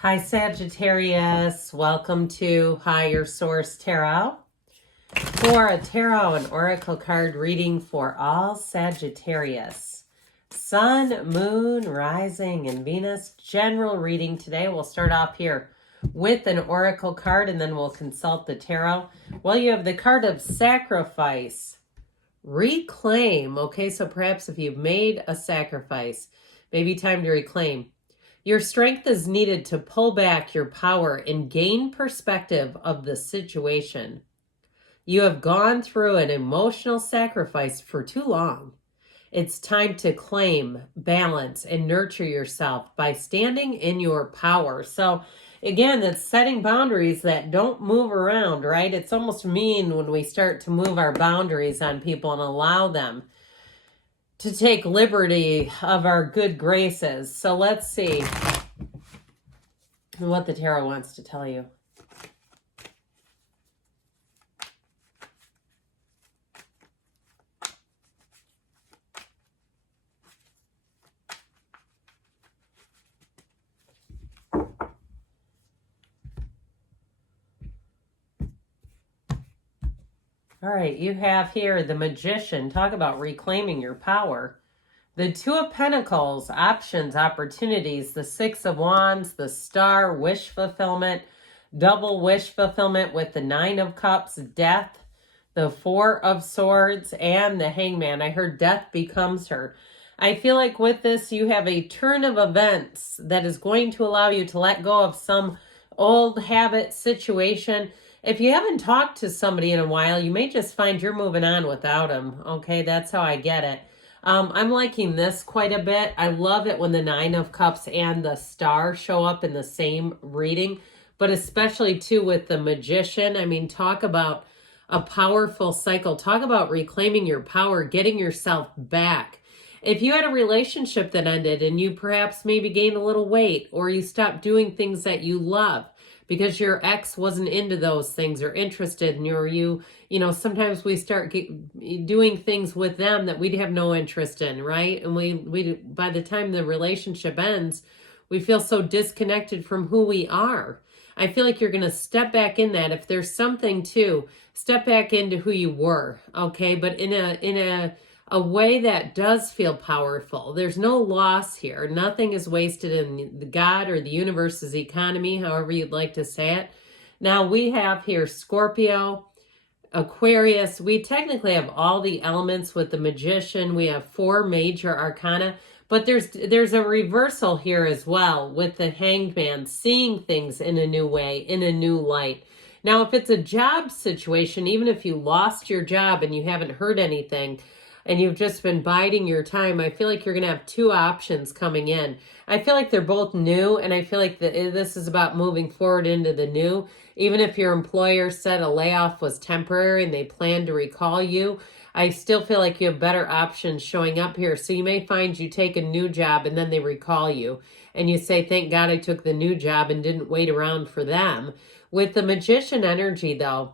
Hi, Sagittarius. Welcome to Higher Source Tarot. For a tarot and oracle card reading for all Sagittarius. Sun, Moon, Rising, and Venus. General reading today. We'll start off here with an oracle card and then we'll consult the tarot. Well, you have the card of sacrifice. Reclaim. Okay, so perhaps if you've made a sacrifice, maybe time to reclaim. Your strength is needed to pull back your power and gain perspective of the situation. You have gone through an emotional sacrifice for too long. It's time to claim, balance, and nurture yourself by standing in your power. So again, it's setting boundaries that don't move around, right? It's almost mean when we start to move our boundaries on people and allow them to take liberty of our good graces. So let's see what the tarot wants to tell you. All right, you have here the Magician. Talk about reclaiming your power. The Two of Pentacles, options, opportunities. The Six of Wands, the Star, wish fulfillment. Double wish fulfillment with the Nine of Cups, death. The Four of Swords, and the Hangman. I heard death becomes her. I feel like with this, you have a turn of events that is going to allow you to let go of some old habit, situation. If you haven't talked to somebody in a while, you may just find you're moving on without them. Okay, that's how I get it. I'm liking this quite a bit. I love it when the Nine of Cups and the Star show up in the same reading, but especially too with the Magician. I mean, talk about a powerful cycle. Talk about reclaiming your power, getting yourself back. If you had a relationship that ended and you perhaps maybe gained a little weight or you stopped doing things that you love, because your ex wasn't into those things or interested in you, or you know, sometimes we start doing things with them that we'd have no interest in, right? And we by the time the relationship ends, we feel so disconnected from who we are. I feel like you're going to step back in that. If there's something to step back into who you were, okay? But in a way that does feel powerful. There's no loss here. Nothing is wasted in the God or the universe's economy, however you'd like to say it. Now we have here Scorpio, Aquarius. We technically have all the elements with the Magician. We have 4 major arcana, but there's a reversal here as well with the Hangman, seeing things in a new way, in a new light. Now, if it's a job situation, even if you lost your job and you haven't heard anything, and you've just been biding your time, I feel like you're going to have 2 options coming in. I feel like they're both new, and I feel like this is about moving forward into the new. Even if your employer said a layoff was temporary and they plan to recall you, I still feel like you have better options showing up here. So you may find you take a new job and then they recall you. And you say, thank God I took the new job and didn't wait around for them. With the Magician energy, though,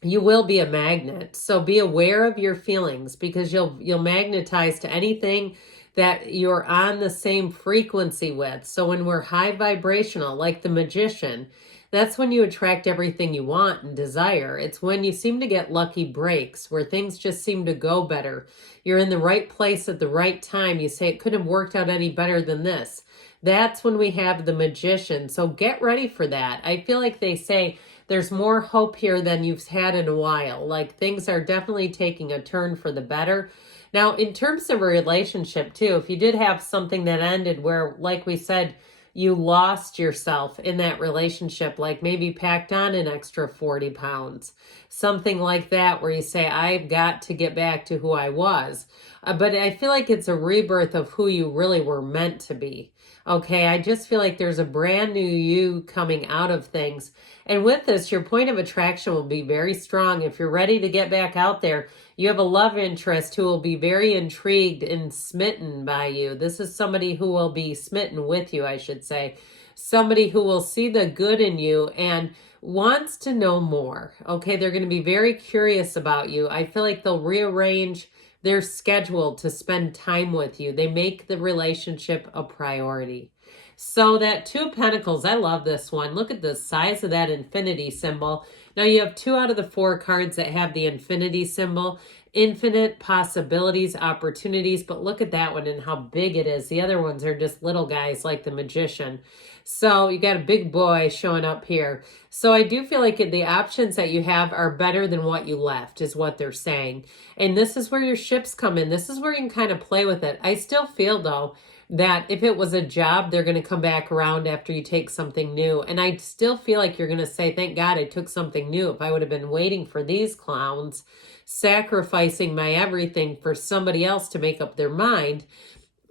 you will be a magnet. So be aware of your feelings, because you'll magnetize to anything that you're on the same frequency with. So when we're high vibrational, like the Magician, that's when you attract everything you want and desire. It's when you seem to get lucky breaks, where things just seem to go better. You're in the right place at the right time. You say, it couldn't have worked out any better than this. That's when we have the Magician. So get ready for that. I feel like they say, there's more hope here than you've had in a while. Like, things are definitely taking a turn for the better. Now, in terms of a relationship too, if you did have something that ended where, like we said, you lost yourself in that relationship, like maybe packed on an extra 40 pounds, something like that, where you say, I've got to get back to who I was. But I feel like it's a rebirth of who you really were meant to be. Okay, I just feel like there's a brand new you coming out of things. And with this, your point of attraction will be very strong. If you're ready to get back out there, you have a love interest who will be very intrigued and smitten by you. This is somebody who will be smitten with you, I should say. Somebody who will see the good in you and wants to know more. Okay, they're going to be very curious about you. I feel like they'll rearrange their schedule to spend time with you. They make the relationship a priority. So that Two of Pentacles, I love this one. Look at the size of that infinity symbol. Now you have 2 out of the 4 cards that have the infinity symbol. Infinite possibilities, opportunities, but look at that one and how big it is. The other ones are just little guys like the Magician. So you got a big boy showing up here. So I do feel like the options that you have are better than what you left is what they're saying. And this is where your ships come in. This is where you can kind of play with it. I still feel though that if it was a job, they're going to come back around after you take something new. And I still feel like you're going to say, thank God I took something new. If I would have been waiting for these clowns, sacrificing my everything for somebody else to make up their mind,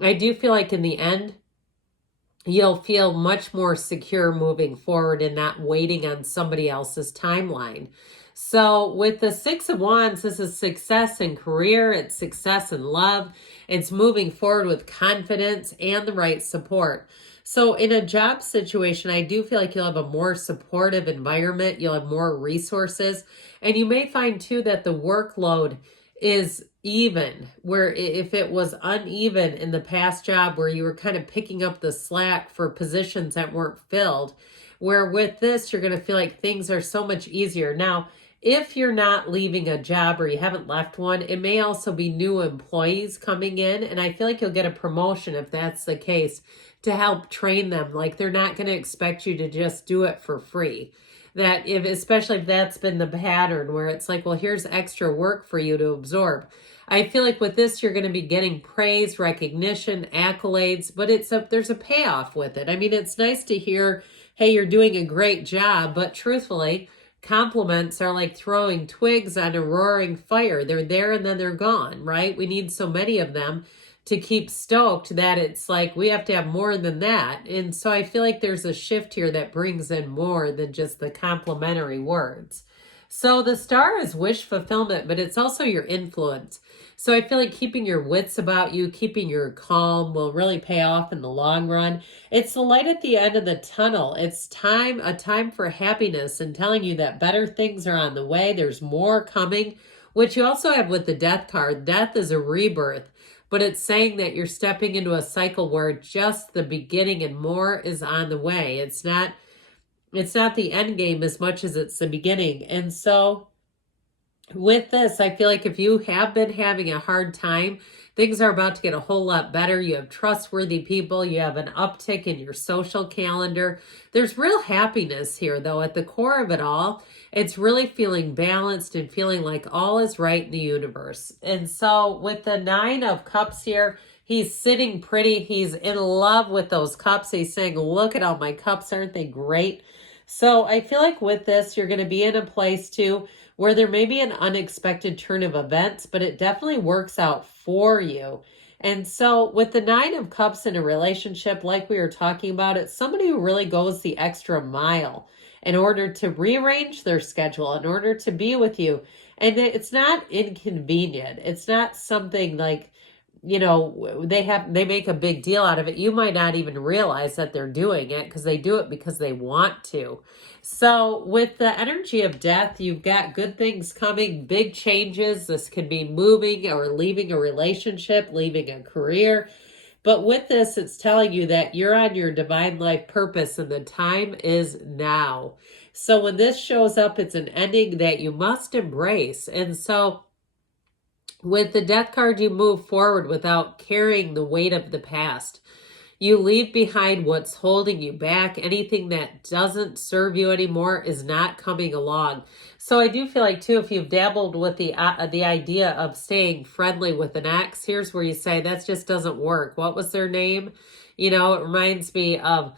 I do feel like in the end, you'll feel much more secure moving forward and not waiting on somebody else's timeline. So with the Six of Wands, this is success in career, it's success in love, it's moving forward with confidence and the right support. So in a job situation, I do feel like you'll have a more supportive environment, you'll have more resources, and you may find too that the workload is even, where if it was uneven in the past job where you were kind of picking up the slack for positions that weren't filled, where with this, you're going to feel like things are so much easier. Now, if you're not leaving a job or you haven't left one, it may also be new employees coming in. And I feel like you'll get a promotion if that's the case to help train them. Like they're not going to expect you to just do it for free. That if, especially if that's been the pattern where it's like, well, here's extra work for you to absorb. I feel like with this, you're going to be getting praise, recognition, accolades, but there's a payoff with it. I mean, it's nice to hear, hey, you're doing a great job, but truthfully, compliments are like throwing twigs on a roaring fire. They're there and then they're gone, right? We need so many of them to keep stoked that it's like we have to have more than that. And so I feel like there's a shift here that brings in more than just the complimentary words. So the star is wish fulfillment, but it's also your influence. So I feel like keeping your wits about you, keeping your calm will really pay off in the long run. It's the light at the end of the tunnel. It's a time for happiness and telling you that better things are on the way. There's more coming, which you also have with the death card. Death is a rebirth, but it's saying that you're stepping into a cycle where just the beginning and more is on the way. It's not the end game as much as it's the beginning. And so with this, I feel like if you have been having a hard time, things are about to get a whole lot better. You have trustworthy people. You have an uptick in your social calendar. There's real happiness here, though. At the core of it all, it's really feeling balanced and feeling like all is right in the universe. And so with the 9 of Cups here, he's sitting pretty. He's in love with those cups. He's saying, look at all my cups. Aren't they great? So I feel like with this, you're going to be in a place too where there may be an unexpected turn of events, but it definitely works out for you. And so with the 9 of Cups in a relationship, like we were talking about, it's somebody who really goes the extra mile in order to rearrange their schedule, in order to be with you. And it's not inconvenient. It's not something like, you know, they make a big deal out of it. You might not even realize that they're doing it because they do it because they want to. So with the energy of death, you've got good things coming, big changes. This could be moving or leaving a relationship, leaving a career. But with this, it's telling you that you're on your divine life purpose and the time is now. So when this shows up, it's an ending that you must embrace. And so with the death card, you move forward without carrying the weight of the past. You leave behind what's holding you back. Anything that doesn't serve you anymore is not coming along. So I do feel like too, if you've dabbled with the idea of staying friendly with an ex, here's where you say that just doesn't work. What was their name? You know, it reminds me of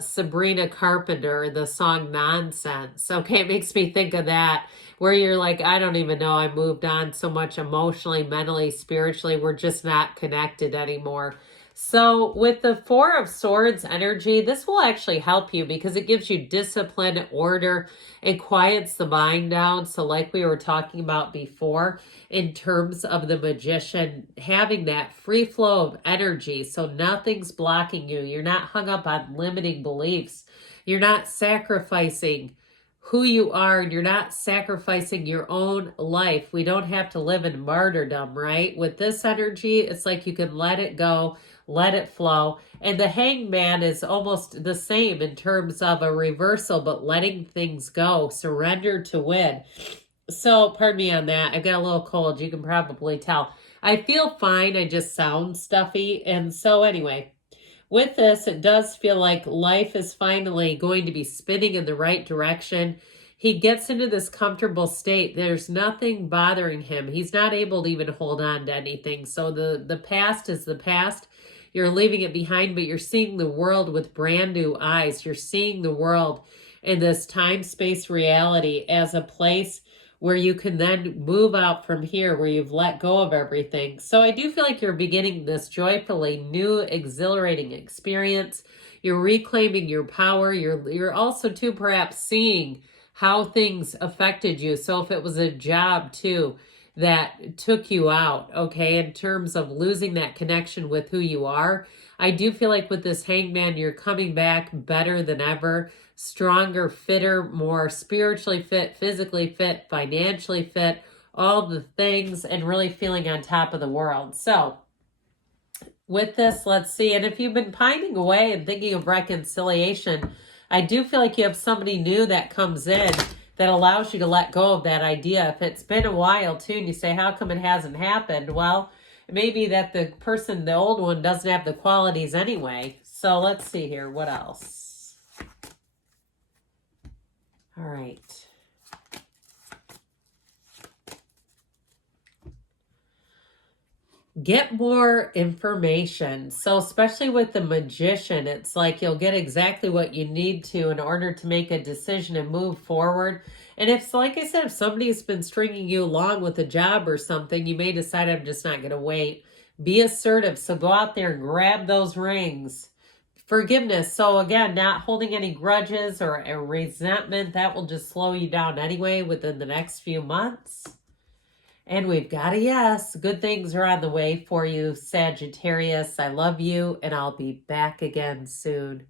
Sabrina Carpenter, the song Nonsense. Okay, it makes me think of that, where you're like, I don't even know, I moved on so much emotionally, mentally, spiritually, we're just not connected anymore. So with the 4 of Swords energy, this will actually help you because it gives you discipline, order, it quiets the mind down. So like we were talking about before, in terms of the Magician, having that free flow of energy, so nothing's blocking you. You're not hung up on limiting beliefs. You're not sacrificing who you are, and you're not sacrificing your own life. We don't have to live in martyrdom, right? With this energy, it's like you can let it go. let it flow. And the Hangman is almost the same in terms of a reversal, but letting things go, surrender to win. So, pardon me on that. I've got a little cold. You can probably tell. I feel fine. I just sound stuffy. And so, anyway, with this, it does feel like life is finally going to be spinning in the right direction. He gets into this comfortable state. There's nothing bothering him. He's not able to even hold on to anything. So the past is the past. You're leaving it behind, but you're seeing the world with brand new eyes. You're seeing the world in this time-space reality as a place where you can then move out from here, where you've let go of everything. So I do feel like you're beginning this joyfully new, exhilarating experience. You're reclaiming your power. You're also too perhaps seeing how things affected you. So if it was a job too that took you out, okay, in terms of losing that connection with who you are, I do feel like with this Hangman, you're coming back better than ever, stronger, fitter, more spiritually fit, physically fit, financially fit, all the things, and really feeling on top of the world. So with this, let's see. And if you've been pining away and thinking of reconciliation, I do feel like you have somebody new that comes in that allows you to let go of that idea. If it's been a while too, and you say, how come it hasn't happened? Well, it may be that the person, the old one, doesn't have the qualities anyway. So let's see here. What else? All right. Get more information. So especially with the Magician, it's like you'll get exactly what you need to in order to make a decision and move forward. And if, like I said, if somebody's been stringing you along with a job or something, you may decide, I'm just not going to wait. Be assertive. So go out there and grab those rings. Forgiveness. So again, not holding any grudges or a resentment. That will just slow you down anyway within the next few months. And we've got a yes. Good things are on the way for you, Sagittarius. I love you, and I'll be back again soon.